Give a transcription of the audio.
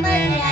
Mama.